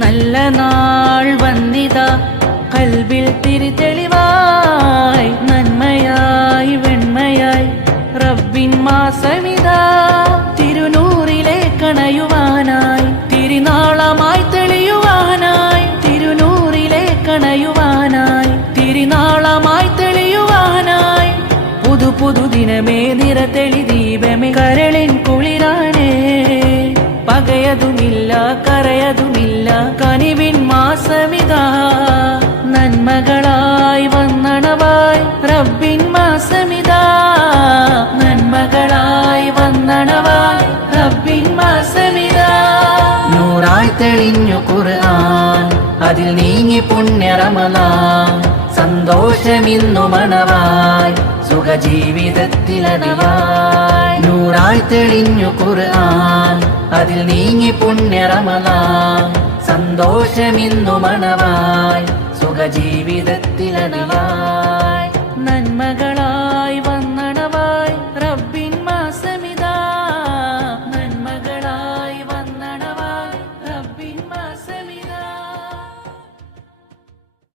നല്ല നാൾ വന്നിതാ കൽബിൽ തിരിതെളിവായി നന്മയായി വെണ്മയായി റബ്ബിൻ മാസമിതാ തിരുനൂറിലെ കണയുവാനായി തിരുനാളമായി തെളിയുവാനായി തിരുനൂറിലെ കണയുവാനായി തിരുനാളമായി തെളിയുവാനായി പുതു പുതു ദിനമേ നിറതെളി ദീപമേ കരളിൻ കുളിരാനേ പകയതുമില്ല കരയതുമില്ല കനിവിൻ മാസമിതാ നന്മകളായി വന്നണവായി റബ്ബിൻ മാസമിതാ നന്മകളായി വന്നണവായി റബ്ബിൻ മാസമിതാ നൂറായി തെളിഞ്ഞു ഖുർആൻ അതിൽ നീങ്ങി പുണ്യ റമളാൻ സന്തോഷമിന്നു മണവായി സുഖജീവിതത്തിലതിയായി നൂറായി തെളിഞ്ഞു ഖുർആൻ അതിൽ നീങ്ങി പുണ്യ റമളാൻ സന്തോഷമിന്നു മണവായി സുഖജീവിതത്തിൽ